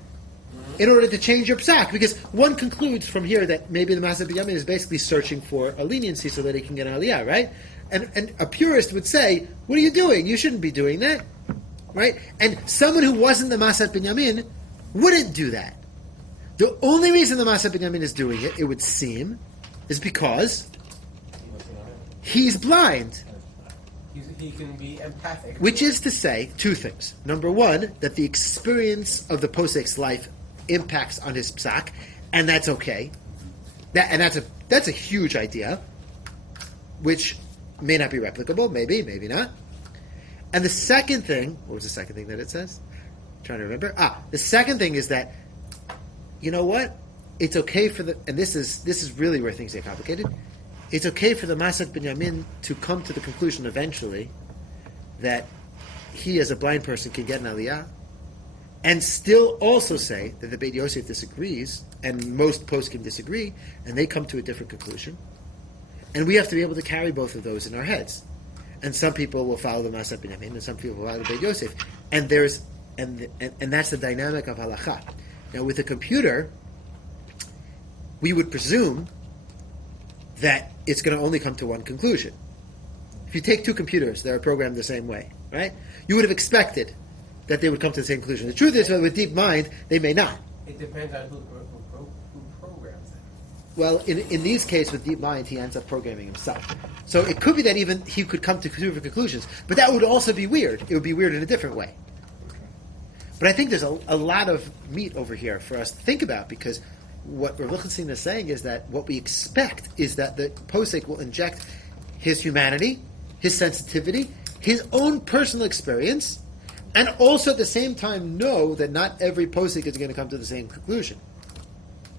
in order to change your psak, because one concludes from here that maybe the Masat Binyamin is basically searching for a leniency so that he can get an aliyah, right? And a purist would say, what are you doing? You shouldn't be doing that, right? And someone who wasn't the Masat Binyamin wouldn't do that. The only reason the Masat Binyamin is doing it, it would seem, is because he's blind. He can be empathic. Which is to say two things. Number one, that the experience of the posek's life impacts on his psak, and that's okay. That's a huge idea, which may not be replicable, maybe not. And the second thing, what was the second thing that it says? I'm trying to remember. The second thing is that, you know what? It's okay for the, and this is really where things get complicated. It's okay for the Masat Binyamin to come to the conclusion eventually that he, as a blind person, can get an aliyah, and still also say that the Beit Yosef disagrees, and most posts can disagree, and they come to a different conclusion. And we have to be able to carry both of those in our heads. And some people will follow the Masat Binyamin, and some people will follow the Beit Yosef. And that's the dynamic of halacha. Now, with a computer, we would presume that it's going to only come to one conclusion. If you take two computers that are programmed the same way, right? You would have expected that they would come to the same conclusion. The truth is, with deep mind, they may not. It depends on who programs it. Well, in these cases, with deep mind, he ends up programming himself. So it could be that even he could come to two different conclusions, but that would also be weird. It would be weird in a different way. But I think there's a lot of meat over here for us to think about, because what Rav Lichtenstein is saying is that what we expect is that the posek will inject his humanity, his sensitivity, his own personal experience, and also at the same time know that not every posek is going to come to the same conclusion.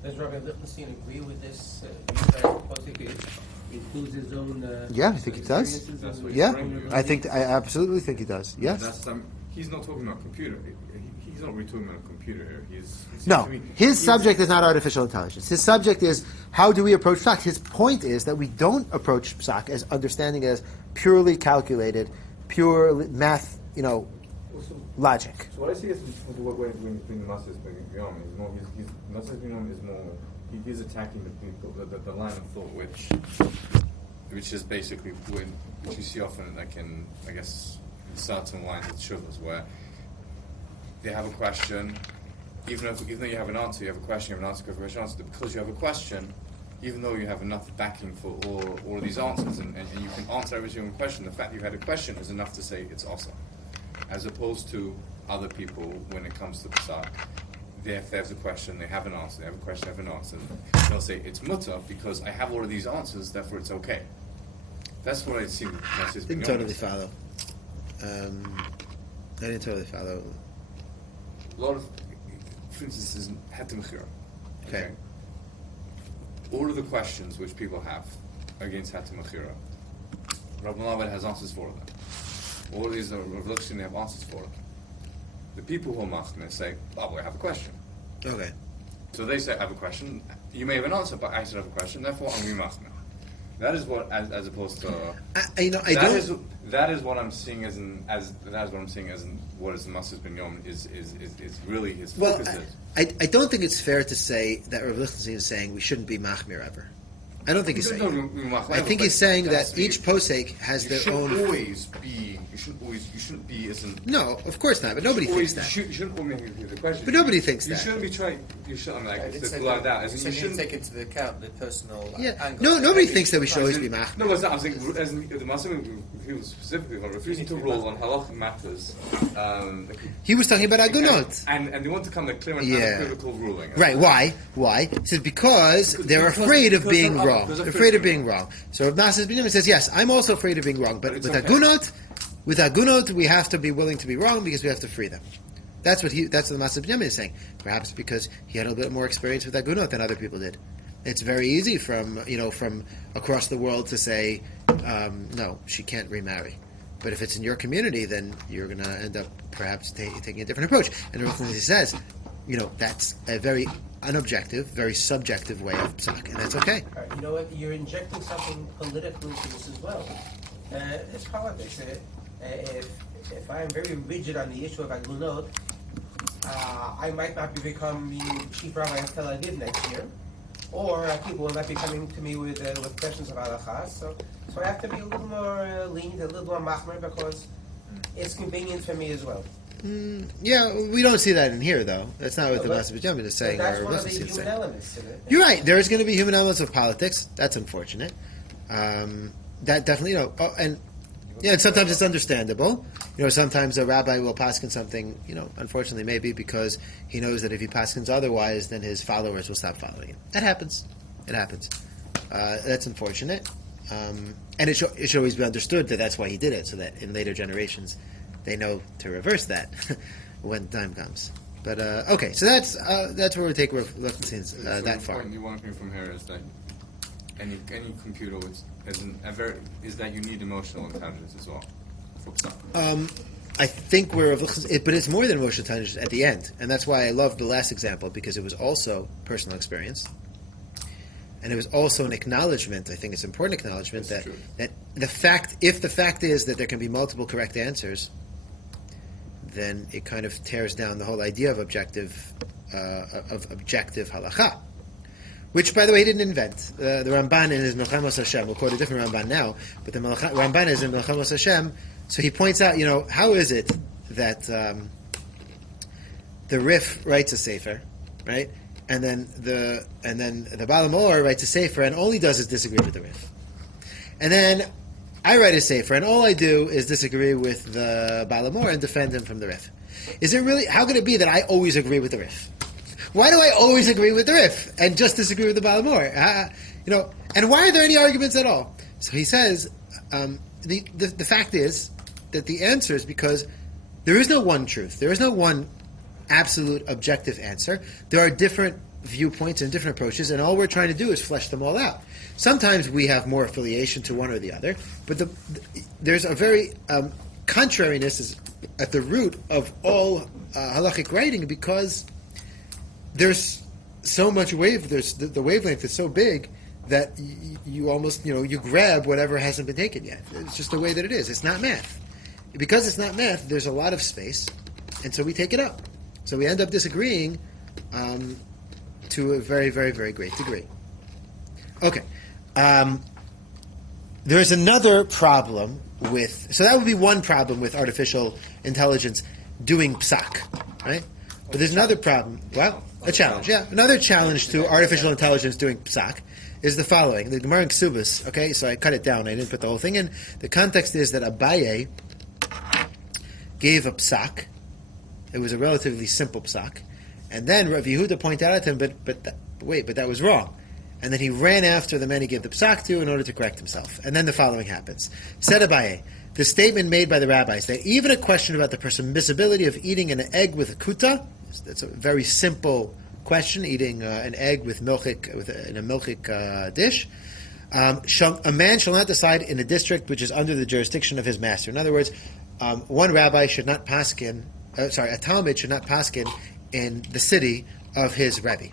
Does Rabbi Lichtenstein agree with this view that posek includes his own? Yeah, I think he does. experiences That's what and- he's Yeah, bringing. I absolutely think he does. Yes. He's not talking about computer. He's not really talking about a computer here. No, his subject is not artificial intelligence. His subject is how do we approach Psak. His point is that we don't approach Psak as understanding it as purely calculated, pure math, logic. So what I see is when between the Masas Binyamin is more. Masas Binyamin is more. He's attacking the line of thought, which is basically which you see often, like in certain lines of shuvas where they have a question, even though you have an answer, you have a question, you have an answer, you have an answer. Because you have a question, even though you have enough backing for all of these answers, and you can answer every single question, the fact that you had a question is enough to say it's awesome. As opposed to other people, when it comes to Psak, if there's a question, they have an answer, they have a question, they have an answer. They'll say, it's mutter because I have all of these answers, therefore it's okay. That's what I see. Didn't totally follow. I didn't totally follow. A lot of, for instance, is Hetem Chira. Okay. All of the questions which people have against Hetem Chira, Rabbi Malamed has answers for them. All of these are Revolution, they have answers for them. The people who are machmir say, I have a question. Okay. So they say, I have a question. You may have an answer, but I still have a question, therefore I'm going to be machmir. That is what, as opposed to. That is what I'm seeing as what is the Masas Binyamin is really his focus is. I don't think it's fair to say that Rav Lichtenstein is saying we shouldn't be machmir ever. I don't think he's saying that. I think he's saying that each posek has their own. You shouldn't be as an. No, of course not. But nobody thinks that. You shouldn't always make the question. But nobody thinks You that. shouldn't be trying. You shouldn't like that. You shouldn't take into account the personal angle. No, nobody thinks that we should always be machmir. No, I'm saying as the Masim he was specifically on refusing to rule on halachic matters. He was talking about agunot. And they want to come to clear and unequivocal ruling. Right? Why? He says because they're afraid of being wrong. They're afraid of being wrong. So Rav Masas Binyamin says, yes, I'm also afraid of being wrong, but with agunot, we have to be willing to be wrong because we have to free them. That's what the Masas Binyamin is saying. Perhaps because he had a little bit more experience with agunot than other people did. It's very easy from across the world to say, no, she can't remarry. But if it's in your community, then you're going to end up perhaps taking a different approach. And Rav Lichtenstein says, that's a very unobjective, very subjective way of Psak, and that's okay. You know what? You're injecting something political into this as well. It's politics. If I'm very rigid on the issue of aglunot, I might not be becoming chief rabbi of Tel Aviv next year, or people will not be coming to me with questions of halacha. So I have to be a little more lenient, a little more machmer, because it's convenient for me as well. Yeah, we don't see that in here, though. That's not what the Masas Binyamin is saying. That's or one of the Lichtenstein is human saying. elements in it. You're right. There is going to be human elements of politics. That's unfortunate. That definitely, and sometimes it's understandable. Sometimes a rabbi will pasken something, unfortunately, maybe because he knows that if he paskens otherwise, then his followers will stop following him. That happens. It happens. That's unfortunate. And it should always be understood that that's why he did it, so that in later generations they know to reverse that when time comes. But okay, so that's where we take Lichtenstein's that far. The point you want to from here is that any computer is that you need emotional intelligence as well. I think but it's more than emotional intelligence at the end, and that's why I loved the last example, because it was also personal experience. and it was also an acknowledgement. I think it's an important acknowledgement That's that true. that if the fact is that there can be multiple correct answers, then it kind of tears down the whole idea of objective halacha. Which, by the way, he didn't invent. The Ramban in his Melchamos Hashem, we'll quote a different Ramban now, but the Ramban is in Melchamos Hashem, so he points out, how is it that the Rif writes a Sefer, right? And then the Baal HaMaor writes a Sefer and all he does is disagree with the Rif. And then I write a Sefer and all I do is disagree with the Baal HaMaor and defend him from the Rif. Is it really, how could it be that I always agree with the Rif? Why do I always agree with the Rif and just disagree with the Baal HaMaor? And why are there any arguments at all? So he says, the fact is that the answer is because there is no one truth. There is no one absolute objective answer. There are different viewpoints and different approaches, and all we're trying to do is flesh them all out. Sometimes we have more affiliation to one or the other, but there's a very contrariness is at the root of all halachic writing because there's so much the wavelength is so big that you almost, you grab whatever hasn't been taken yet. It's just the way that it is. It's not math. Because it's not math, there's a lot of space, and so we take it up. So we end up disagreeing to a very, very, very great degree. Okay. There's another problem so that would be one problem with artificial intelligence doing psak, right? But there's another problem. Well, a challenge, yeah. Another challenge to artificial intelligence doing psak is the following. The Gemara in Ksubas, okay, so I cut it down. I didn't put the whole thing in. The context is that Abaye gave a psak. It was a relatively simple psak. And then Rav Yehuda pointed out to him, but that was wrong. And then he ran after the man he gave the psak to in order to correct himself. And then the following happens. Said Abaye, the statement made by the rabbis that even a question about the permissibility of eating an egg with a kuta, that's a very simple question, eating an egg with milchik, in a milchik dish, a man shall not decide in a district which is under the jurisdiction of his master. In other words, one rabbi should not pasken, a talmid should not pasken in the city of his rebbe.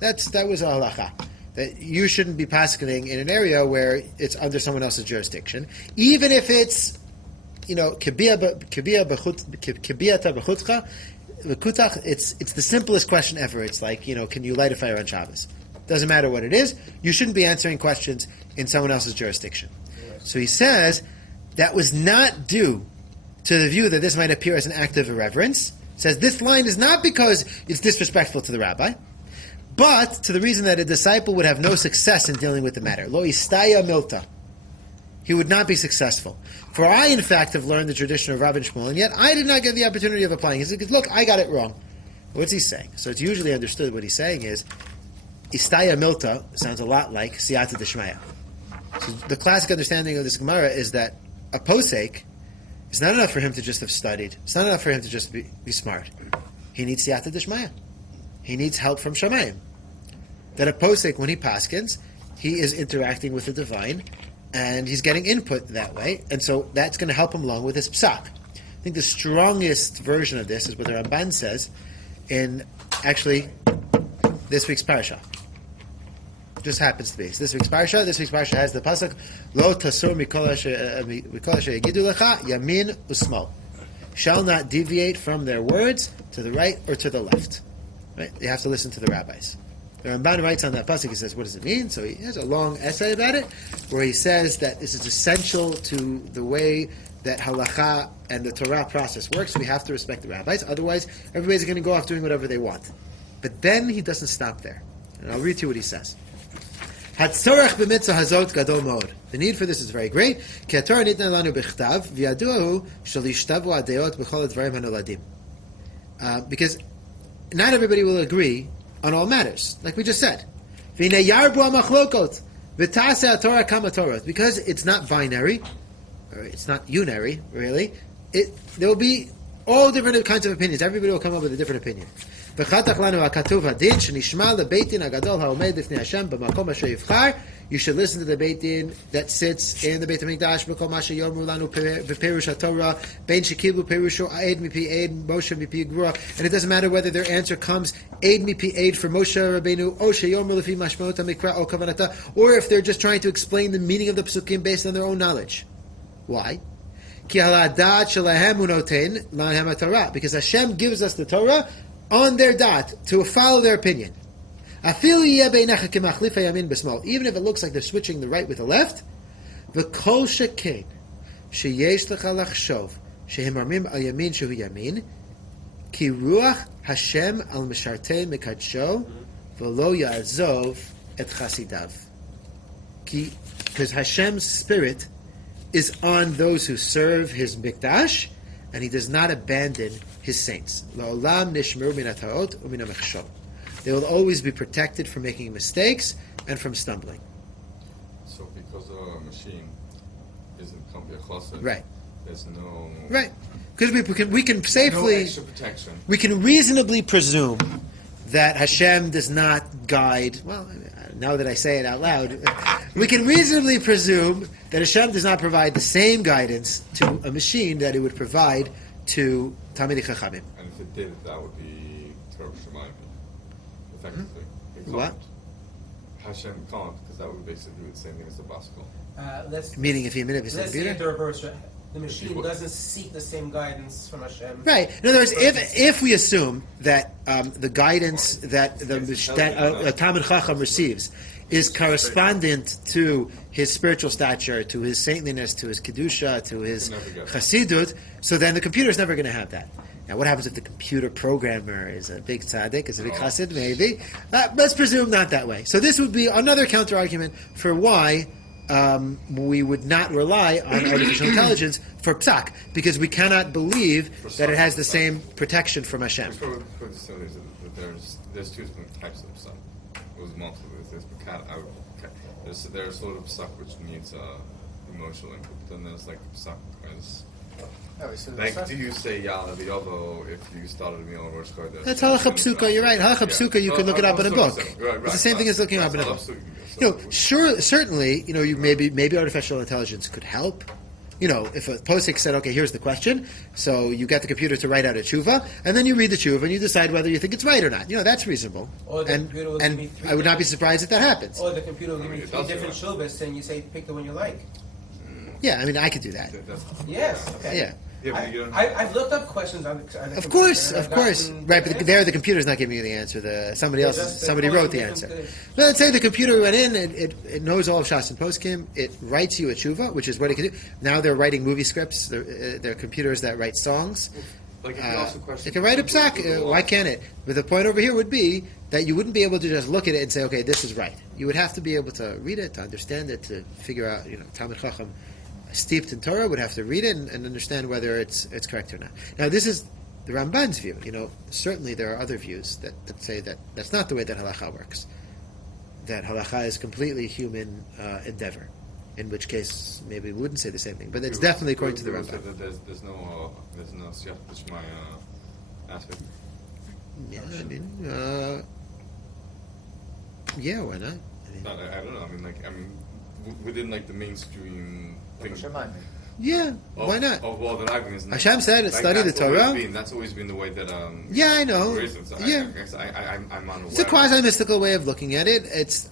That was a halacha. That you shouldn't be paskening in an area where it's under someone else's jurisdiction, even if it's, kibiyata b'chutcha, it's the simplest question ever. It's like, can you light a fire on Shabbos? Doesn't matter what it is. You shouldn't be answering questions in someone else's jurisdiction. So he says that was not due to the view that this might appear as an act of irreverence. Says this line is not because it's disrespectful to the rabbi, but to the reason that a disciple would have no success in dealing with the matter. Lo istaya milta. He would not be successful. For I, in fact, have learned the tradition of Rav and Shmuel, and yet I did not get the opportunity of applying. He said, look, I got it wrong. What's he saying? So it's usually understood what he's saying is, istaya milta sounds a lot like siyata d'shmaya. So the classic understanding of this Gemara is that a posek, it's not enough for him to just have studied. It's not enough for him to just be smart. He needs siyata d'shmaya. He needs help from Shamayim. That a posek, when he paskins, he is interacting with the divine, and he's getting input that way, and so that's going to help him along with his psak. I think the strongest version of this is what the Ramban says in, actually, this week's parasha. Just happens to be. So this week's parasha has the pasuk, Lo tasur mikol asher yagidu lecha, yamin usmal. Shall not deviate from their words to the right or to the left. Right? You have to listen to the rabbis. The Ramban writes on that pasuk, he says, what does it mean? So he has a long essay about it, where he says that this is essential to the way that halacha and the Torah process works. We have to respect the rabbis, otherwise everybody's going to go off doing whatever they want. But then he doesn't stop there. And I'll read to you what he says. The need for this is very great. Because not everybody will agree on all matters, like we just said. Because it's not binary, or it's not unary, really, there will be all different kinds of opinions. Everybody will come up with a different opinion. V'chatach lanu hakatuv hadin shenishma lebeit din hagadol haomed lifnei Hashem b'makom asher yivchar. You should listen to the Beit Din that sits in the Beit HaMikdash, B'kol Masha Yomru Lanu V'Perush HaTorah, Ben Shekiblu Perusho Aid Mipi Aid, Moshe Mipi Gura. And it doesn't matter whether their answer comes Aid Mipi Aid for Moshe Rabbeinu, O Sheyomru Lefi Mashmot HaMikra O Kavanata, or if they're just trying to explain the meaning of the Psukim based on their own knowledge. Why? Ki haladat shelahem unoten lahem haTorah, because Hashem gives us the Torah on their dot to follow their opinion. Even if it looks like they're switching the right with the left, v'kol shekain sheyesh lecha lachshov shehimarmim al yamin shehu yamin ki ruach Hashem al mishartei mekadsho v'lo ya'azov et chasidav. Because Hashem's spirit is on those who serve His mikdash, and He does not abandon His saints. La'olam nishmeru min ha'tarot u'min ha'mechshol. They will always be protected from making mistakes and from stumbling. So because a machine isn't a closet, right? There's no right, because we can safely no extra protection. We can reasonably presume that Hashem does not guide. Well, now that I say it out loud, we can reasonably presume that Hashem does not provide the same guidance to a machine that it would provide to Talmidei Chachamim. And if it did, that would be Torah Shemayim. Effectively. What? Hashem can't, because that would basically do the same thing as the Baskel. Meaning if he manipulates the let's say computer? the reverse. The machine doesn't seek the same guidance from Hashem. Right. In other words, if we assume that the guidance that a Talmid Chacham receives is correspondent to his spiritual stature, to his saintliness, to his kedusha, to his chassidut, so then the computer is never going to have that. Now, what happens if the computer programmer is a big tzaddik, is a big chassid? Maybe. Let's presume not that way. So this would be another counter-argument for why we would not rely on artificial intelligence for Psak, because we cannot believe that it has the same protection from Hashem. There's two different types of Psak. It was multiple. There's sort of Psak which needs emotional input, then there's like Psak as... Like, do you say Yala V'yovo if you started a meal on Rosh Chodesh? That's Halacha Psuka, you're right. Halacha Psuka, you could look it up in a book. It's the same thing as looking up in a book. Certainly, you maybe artificial intelligence could help. If a posik said, okay, here's the question, so you get the computer to write out a tshuva, and then you read the tshuva and you decide whether you think it's right or not. That's reasonable. And I would not be surprised if that happens. Or the computer will give me three different shuvas and you say, pick the one you like. Yeah, I could do that. Yes, okay. Yeah. I've looked up questions on the Of course. Right, but the computer's not giving you the answer. Somebody wrote the answer. Well, let's say the computer went in, it knows all of Shas and Poskim, it writes you a tshuva, which is what it can do. Now they're writing movie scripts, they're computers that write songs. Like, it can write a Psak, why can't it? But the point over here would be that you wouldn't be able to just look at it and say, okay, this is right. You would have to be able to read it, to understand it, to figure out, Talmid Chacham steeped in Torah would have to read it and understand whether it's correct or not. Now, this is the Ramban's view. Certainly there are other views that say that that's not the way that Halacha works. That Halacha is completely human endeavor. In which case, maybe we wouldn't say the same thing. But it's definitely according to the Ramban. There's no Siyach B'Shmai aspect. Yeah, yeah, why not? I don't know. Within the mainstream thing. Yeah, why not? Well, the argument is Hashem said, study the Torah. That's always been the way that. Yeah, I know. I'm unaware. It's a quasi-mystical way of looking at it. It's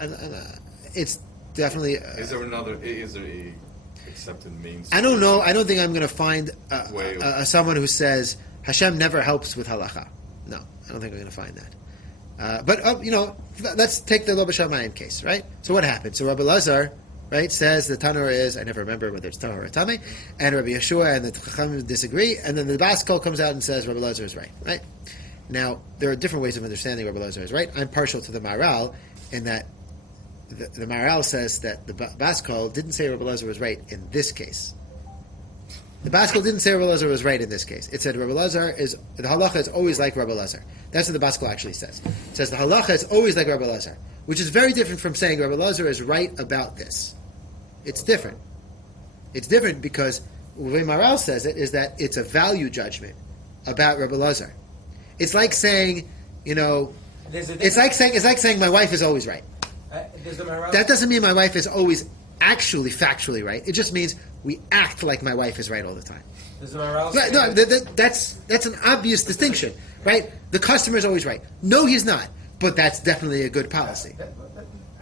definitely. Is there a accepted mainstream? I don't know. I don't think I'm going to find someone who says Hashem never helps with halacha. No, I don't think I'm going to find that. But let's take the Lo B'Shamayim case, right? So what happened? So Rabbi Lazar, right, says the Tanur is, I never remember whether it's Tanur or Tameh, and Rabbi Yeshua and the Chachamim disagree, and then the Baskel comes out and says Rabbi Lazar is right? Now, there are different ways of understanding Rabbi Lazar is right. I'm partial to the Maharal in that the Maharal says that the Baskel didn't say Rabbi Lazar was right in this case. The Baskel didn't say Rabbi Lazar was right in this case. It said the halacha is always like Rabbi Lazar. That's what the Baskel actually says. It says the halacha is always like Rabbi Lazar, which is very different from saying Rabbi Lazar is right about this. It's different. It's different because the way Maharal says it is that it's a value judgment about Rabbi Lazar. It's like saying There's a it's like saying my wife is always right. There's a Maharal. That doesn't mean my wife is always actually factually right. It just means we act like my wife is right all the time. There's a Maharal. That's an obvious distinction, right? The customer is always right. No, he's not. But that's definitely a good policy.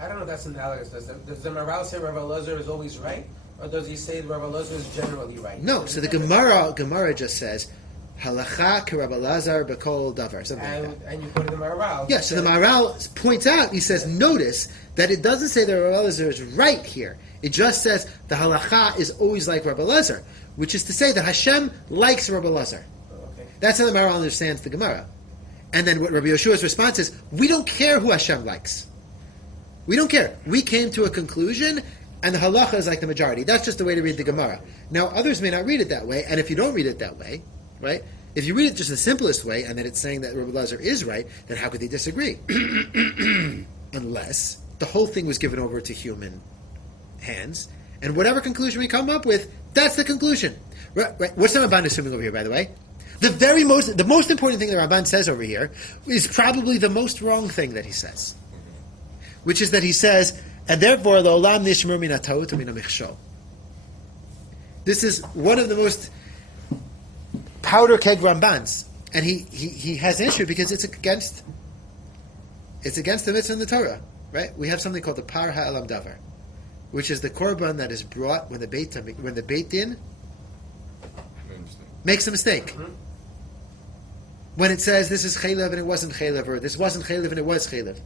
I don't know if that's analogous. Does the Maharal say Rabbi Elazar is always right, or does he say that Rabbi Elazar is generally right? No. So the Gemara just says, Halacha ke Rabbi Elazar b'kol davar, something like that. And you go to the Maharal. Yeah, so the Maharal points out, he says, notice that it doesn't say that Rabbi Elazar is right here. It just says the halacha is always like Rabbi Elazar, which is to say that Hashem likes Rabbi Elazar. Okay. That's how the Maharal understands the Gemara. And then what Rabbi Yeshua's response is, we don't care who Hashem likes. We don't care. We came to a conclusion, and the halacha is like the majority. That's just the way to read the Gemara. Now, others may not read it that way, and if you don't read it that way, right, if you read it just the simplest way, and that it's saying that Rabbi Elazar is right, then how could they disagree? Unless the whole thing was given over to human hands, and whatever conclusion we come up with, that's the conclusion. Right? What's the Ramban assuming over here, by the way? The most important thing the Ramban says over here is probably the most wrong thing that he says, which is that he says, and therefore L'olam nishmur min ha'ta'ut u'min ha'michshol. This is one of the most powder keg Rambans, and he has an issue because it's against the mitzvah in the Torah, right? We have something called the par ha'elam davar, which is the korban that is brought when the Beit Din makes a mistake. Mm-hmm. When it says this is chaylev and it wasn't chaylev, or this wasn't chaylev and it was chaylev.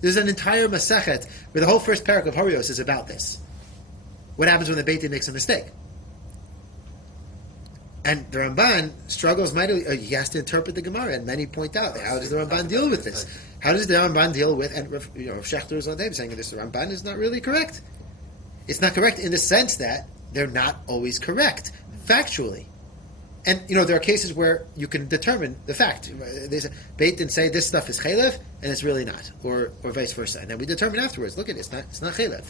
There's an entire masechet where the whole first parak of Horios is about this. What happens when the Beit Din makes a mistake? And the Ramban struggles mightily. He has to interpret the Gemara, and many point out, how does the Ramban deal with this? How does the Ramban deal with, and Schechter is on there saying this, the Ramban is not really correct. It's not correct in the sense that they're not always correct, factually. And, there are cases where you can determine the fact. There's a Beit Din say this stuff is chaylev, and it's really not, or vice versa. And then we determine afterwards, look at it, it's not chaylev.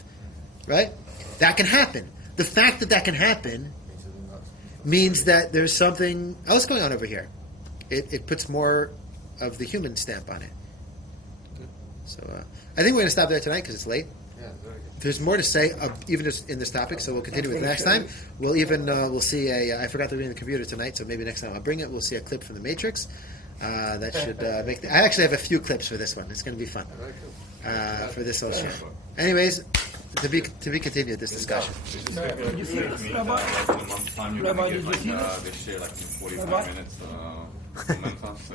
Right? That can happen. The fact that can happen means that there's something else going on over here. It puts more of the human stamp on it. So I think we're going to stop there tonight because it's late. Yeah, very good. There's more to say, even just in this topic, so we'll continue with it next time. We'll see I forgot to bring the computer tonight, so maybe next time I'll bring it. We'll see a clip from the Matrix. That should make I actually have a few clips for this one. It's going to be fun. Very cool. For this whole show. Anyways, to be continued, this discussion. Is this going to be like a meeting that, like, in a month's time you're going to get, like, they share, like, 45 minutes, comment class? So